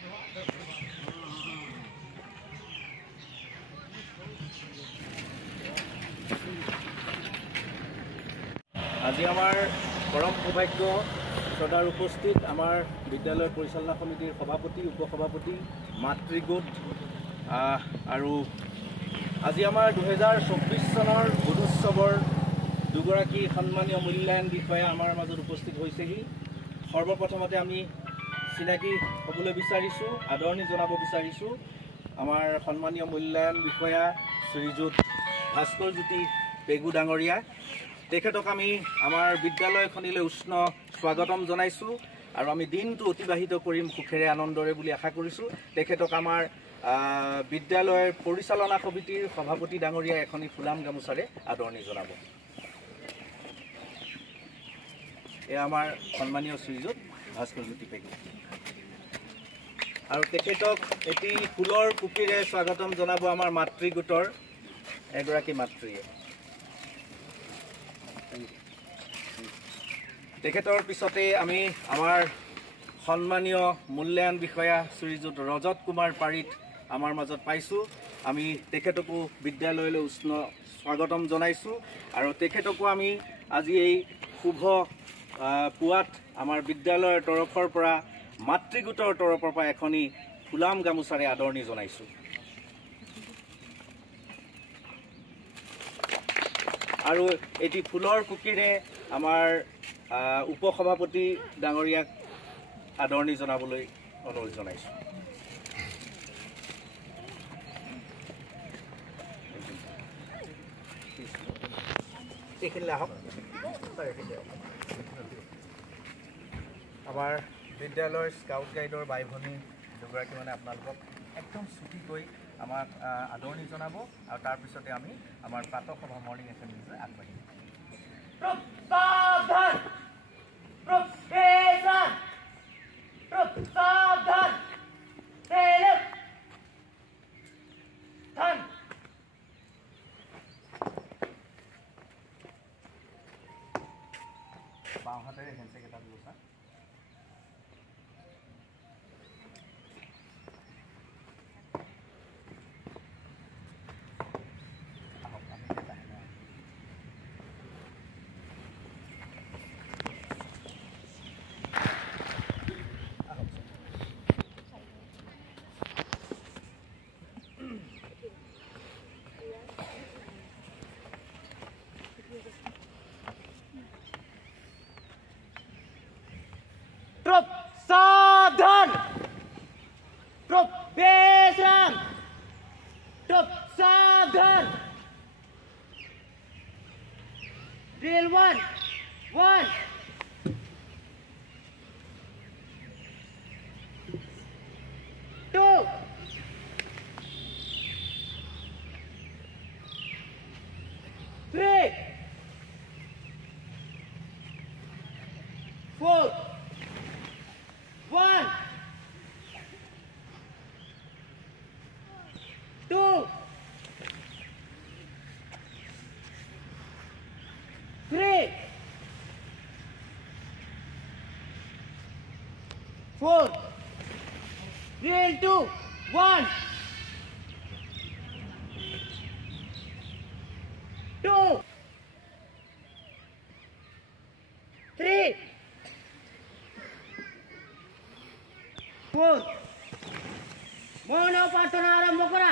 আজি আমাৰ পৰম সৌভাগ্য সদাৰ উপস্থিত আমাৰ বিদ্যালয় পৰিচালনা সমিতিৰ সভাপতি উপসভাপতি মাতৃগোট আৰু আজি আমাৰ 2024 চনৰ গুণোৎসৱৰ দুগৰাকী সন্মানীয় মূল্যায়ন বিষয়া আমাৰ মাজত উপস্থিত হৈছেহি। সৰ্বপ্ৰথমতে আমি চিনাকি হ'বলৈ বিচাৰিছোঁ, আদৰণি জনাব বিচাৰিছোঁ আমাৰ সন্মানীয় মূল্যায়ন বিষয়া শ্ৰীযুত ভাস্কৰ জ্যোতি পেগু ডাঙৰীয়া। তেখেতক আমি আমাৰ বিদ্যালয়খনিলৈ উষ্ণ স্বাগতম জনাইছোঁ আৰু আমি দিনটো অতিবাহিত কৰিম সুখেৰে আনন্দৰে বুলি আশা কৰিছোঁ। তেখেতক আমাৰ বিদ্যালয়ৰ পৰিচালনা সমিতিৰ সভাপতি ডাঙৰীয়া এখনি ফুলাম গামোচাৰে আদৰণি জনাব। এয়া আমাৰ সন্মানীয় শ্ৰীযুত ভাস্কৰ জ্যোতি পেগু আৰু তেখেতক এটি ফুলৰ কুকিৰে স্বাগতম জনাব আমাৰ মাতৃগোটৰ এগৰাকী মাতৃয়ে। তেখেতৰ পিছতে আমি আমাৰ সন্মানীয় মূল্যায়ন বিষয়া শ্ৰীযুত ৰজত কুমাৰ পাৰিত আমাৰ মাজত পাইছোঁ। আমি তেখেতকো বিদ্যালয়লৈ উষ্ণ স্বাগতম জনাইছোঁ আৰু তেখেতকো আমি আজি এই শুভ পুৱাত আমাৰ বিদ্যালয়ৰ তৰফৰ পৰা মাতৃগোটৰ তৰফৰ পৰা এখনি ফুলাম গামোচাৰে আদৰণি জনাইছোঁ। আৰু এটি ফুলৰ কুকিৰে আমাৰ উপসভাপতি ডাঙৰীয়াক আদৰণি জনাবলৈ অনুৰোধ জনাইছোঁ। এইখিনিলৈ আহক। আমাৰ বিদ্যালয়ৰ স্কাউট গাইডৰ বাই ভনী দুগৰাকী মানে আপোনালোকক একদম চুটিকৈ আমাক আদৰণি জনাব আৰু তাৰপিছতে আমি আমাৰ প্ৰাতঃ সভা মৰ্ণিং এছেম্বলিলৈ আগবাঢ়িম। বাওঁ হাতেৰে হেণ্ডছেক এটা দিব ছাৰ। सावधान प्रोफेशन सावधान drill 1 2 3 4 1 2 3 4 drill 2 1 2 3 4 মৌন প্রার্থনা আরম্ভ করা।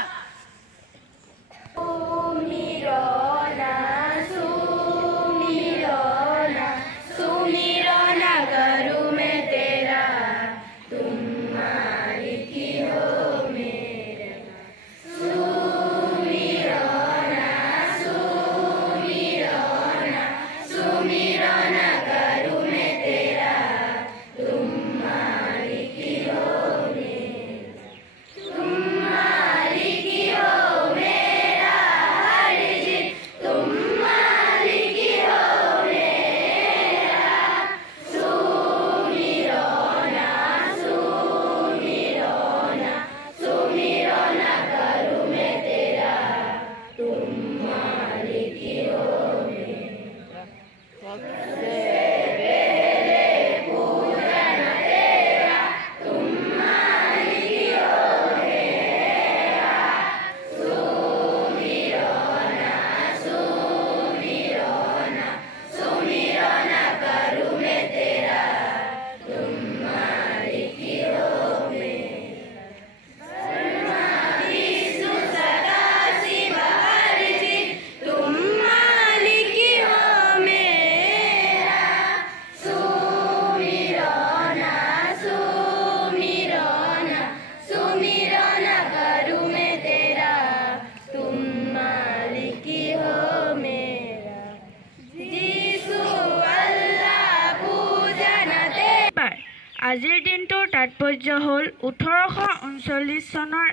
তাৎপৰ্য হ'ল 1839 চনৰ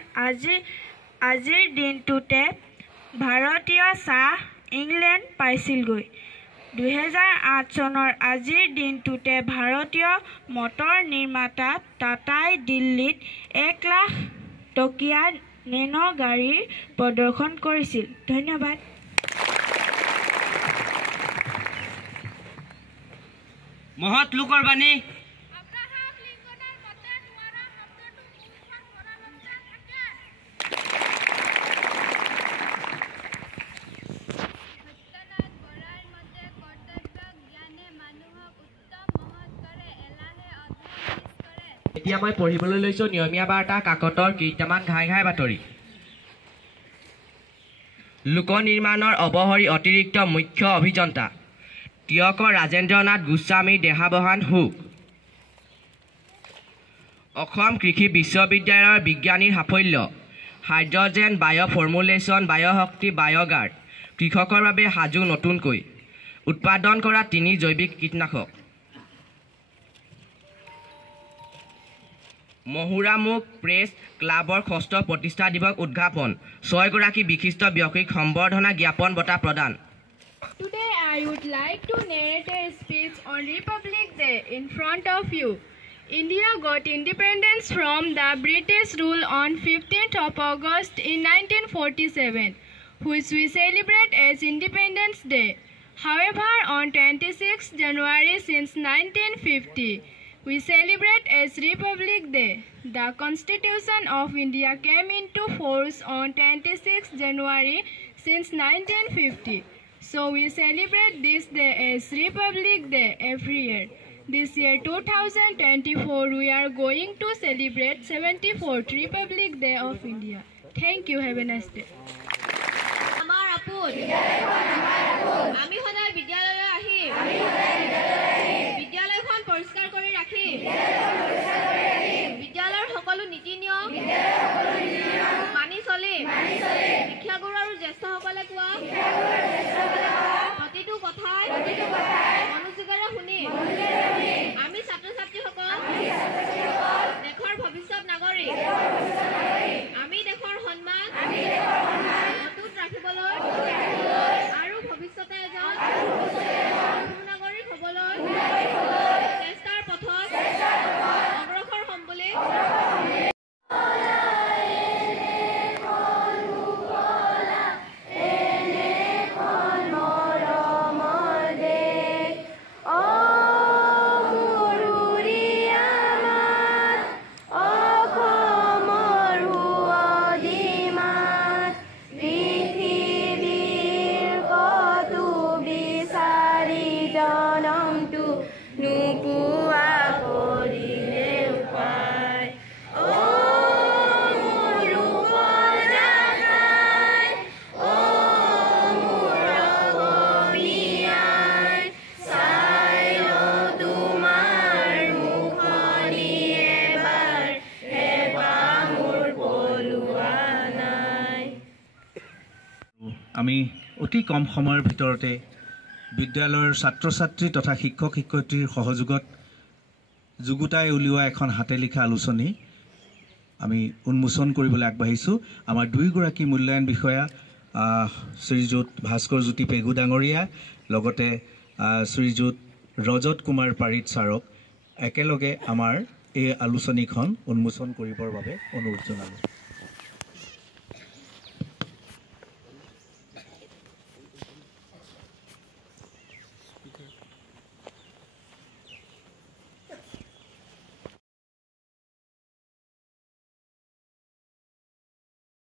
আজিৰ দিনটোতে ভাৰতীয় চাহ ইংলেণ্ড পাইছিলগৈ। 2008 চনৰ আজিৰ দিনটোতে ভাৰতীয় মটৰ নিৰ্মাতা টাটাই দিল্লীত 1 লাখ টকীয়া নেনো গাড়ীৰ প্ৰদৰ্শন কৰিছিল। ধন্যবাদ। মহৎ লোকৰ বাণী। এতিয়া মই পঢ়িবলৈ লৈছোঁ নিয়মীয়া বাৰ্তা কাকতৰ কেইটামান ঘাই ঘাই বাতৰি। লোক নিৰ্মাণৰ অৱসৰী অতিৰিক্ত মুখ্য অভিযন্তা তিয়ক ৰাজেন্দ্ৰনাথ গোস্বামীৰ দেহাৱসান শোক। অসম কৃষি বিশ্ববিদ্যালয়ৰ বিজ্ঞানীৰ সাফল্য হাইড্ৰজেন বায়' ফৰ্মুলেশ্যন বায়'শক্তি বায়'গাৰ্ড কৃষকৰ বাবে সাজু নতুনকৈ উৎপাদন কৰা 3 জৈৱিক কীটনাশক। মহুৰামুখ প্ৰেছ ক্লাবৰ 6ষ্ঠ প্ৰতিষ্ঠা দিৱস উদযাপন 6 গৰাকী বিশিষ্ট ব্যক্তিক সম্বৰ্ধনা জ্ঞাপন বঁটা প্ৰদান। Today I would like to narrate a speech on Republic Day in front of you. India got independence from the British rule on 15th of August in 1947, which we celebrate as Independence Day. However, on 26th January since 1950, we celebrate as Republic Day. The Constitution of India came into force on 26th January since 1950. So we celebrate this day as Republic Day every year. This year 2024 we are going to celebrate 74th Republic Day of India. Thank you. Have a nice day. আমাৰ আপুন আমি সদায় বিদ্যালয়লৈ আহিম বিদ্যালয়খন পৰিষ্কাৰ কৰি ৰাখিম বিদ্যালয়ৰ সকলো নীতি নিয়ম মানি চলিম শিক্ষাগুৰু আৰু জ্যেষ্ঠসকলে কোৱা প্ৰতিটো কথাই মনোযোগেৰে শুনিম আমি ছাত্ৰ ছাত্ৰীসকল দেশৰ ভৱিষ্যত নাগৰিক আমি দেশৰ সন্মান অটুট ৰাখিবলৈ আৰু ভৱিষ্যতে এজন সুনাগৰিক হ'বলৈ চেষ্টাৰ পথত অগ্ৰসৰ হ'ম বুলি আমি অতি কম সময়ৰ ভিতৰতে বিদ্যালয়ৰ ছাত্ৰ ছাত্ৰী তথা শিক্ষক শিক্ষয়িত্ৰীৰ সহযোগত যুগুতাই উলিওৱা এখন হাতে লিখা আলোচনী আমি উন্মোচন কৰিবলৈ আগবাঢ়িছোঁ। আমাৰ 2 গৰাকী মূল্যায়ন বিষয়া শ্ৰীযুত ভাস্কৰ জ্যোতি পেগু ডাঙৰীয়া লগতে শ্ৰীযুত ৰজত কুমাৰ পাৰিত ছাৰক একেলগে আমাৰ এই আলোচনীখন উন্মোচন কৰিবৰ বাবে অনুৰোধ জনালোঁ।